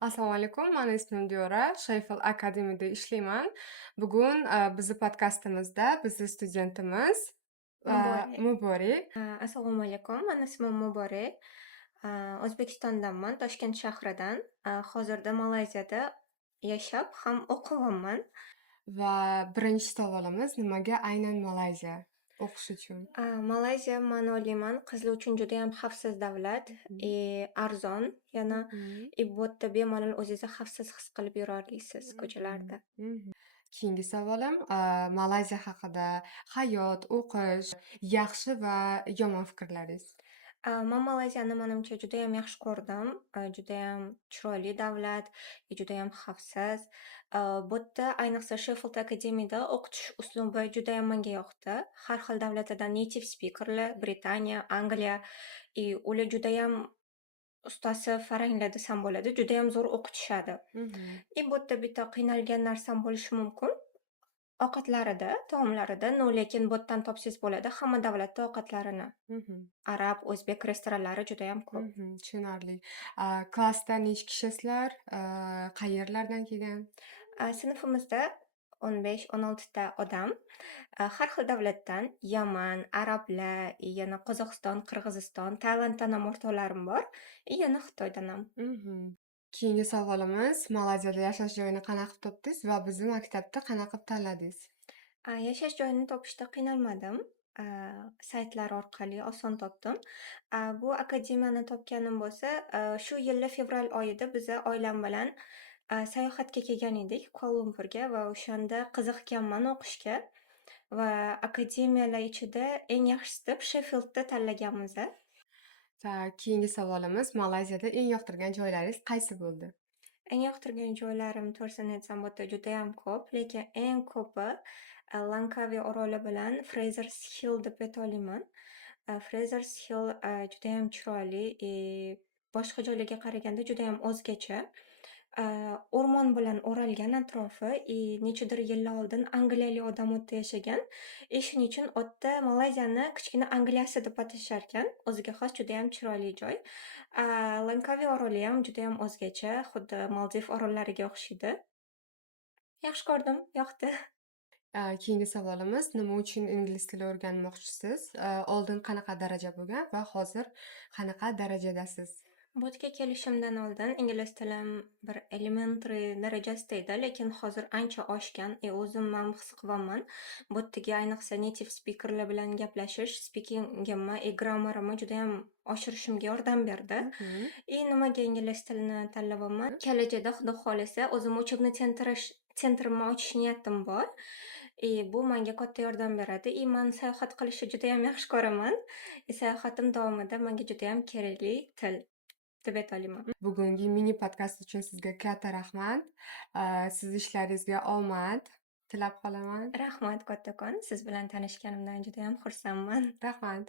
Assalomu alaykum. Mani ismim Diyora. Sheffield Akademiyada ishlayman. Bugun bizni podkastimizda bizni studentimiz Mubore. Mubori. Assalomu alaykum. Mani ismim Mubore. O'zbekistondanman, Toshkent shahridan. Hozirda Malayziyada yashab ham o'qiyapman. Va birinchi savolimiz nimaga aynan Malayziya o'qish uchun? Malayziya man o'ylayman, qizlar uchun judayam xavfsiz davlat, Mhm. arzon, yana Mhm. bu yerda bemalol o'zingizni xavfsiz his qilib yura olasiz ko'chalarda. Mhm. Keyingi savolim Malayziya haqida hayot, o'qish, yaxshi va yomon fikrlaringiz. Man Malayziyani manimcha judayam yaxshi ko'rdim. Judayam chiroyli davlat, judayam xavfsiz. Bu yerda ayniqsa Sheffield Akademiyada o'qitish uslubi judayam menga yoqdi. Har xil davlatlardan native speakerlar, Britaniya, Angliya, ular judayam ustasi faranglar desam bo'ladi, judayam zo'r o'qitishadi. Mhm. Bu yerda bitta qiynalgan narsam bo'lishi mumkin. Ovqatlarida, taomlarida, lekin bu yerdan topsangiz bo'ladi hamma davlatda ovqatlarini. Mhm. Arab, o'zbek restoranlari judayam ko'p. Tushunarli. Klassda necha kishisizlar? Qayerlardan kelgan? Sinfimizda 15-16 ta odam, har xil davlatdan, Yaman, arablar, yana Qozog'iston, Qirg'iziston, Tailanddan ham o'rtoqlarim bor, yana Xitoydan ham. Mhm. Keyingi savolimiz, Malayziyada yashash joyini qanaqa qilib topdingiz va bizni maktabda qanaqa qilib tanladingiz? Yashash joyini topishda qiynalmadim. A, saytlar orqali oson topdim. Bu akademiyani topganim bo'lsa, shu yili fevral oyida biza oilam bilan, sayohatga kelgan edik Kuala-Lumpurga va o'shanda qiziqqanman o'qishga va akademiyalar ichida eng yaxshisi deb Sheffieldni tanlaganmiz. Keyingi savolimiz, Malayziyada eng yoqtirgan joylaringiz qaysi bo'ldi? Eng yoqtirgan joylarim to'g'risini aytsam, bu yerda judayam ko'p, lekin eng ko'pi Langkaviy oroli bilan Frezers Hill deb aytolmayman. Frezers Hill judayam chiroyli, boshqa joylarga qaraganda judayam o'zgacha. O'rmon bilan o'ralgan atrofi, nechadir yillar oldin angliyalik odam u yerda yashagan. Shuning uchun u yerda Malayziyani kichkina Angliyasi deb atasharkan. O'ziga xos judayam chiroyli joy. Lankaviy oroli ham judayam o'zgacha, xuddi Maldiv orollariga o'xshaydi. Yaxshi ko'rdim, yoqdi. Keyingi savolimiz, nima uchun ingliz tili o'rganmoqchisiz? Oldin qanaqa daraja bo'lgan va hozir qanaqa darajadasiz? Bu yerga kelishimdan oldin ingliz tilim bir elementary darajasida edi, lekin hozir ancha oshgan. O'zim ham his qilyapman. Bu yerdagi ayniqsa native speakerlar bilan gaplashish speakingimni, grammarimni judayam oshirishimga yordam berdi. Mhm. Nimaga ingliz tilini tanlayapman? Kelajakda Xudo xohlasa o'zim uchebni sentrimni ochish niyatim bor. Bu menga katta yordam beradi. Men sayohat qilishni judayam yaxshi ko'raman. Sayohatim davomida menga judayam kerakli til deb aytolmayman. Bugungi mini podkast uchun sizga katta rahmat. Siz ishlaringizga omad tilab qolaman. Rahmat kattakon. Siz bilan tanishganimdan judayam xursandman. Rahmat.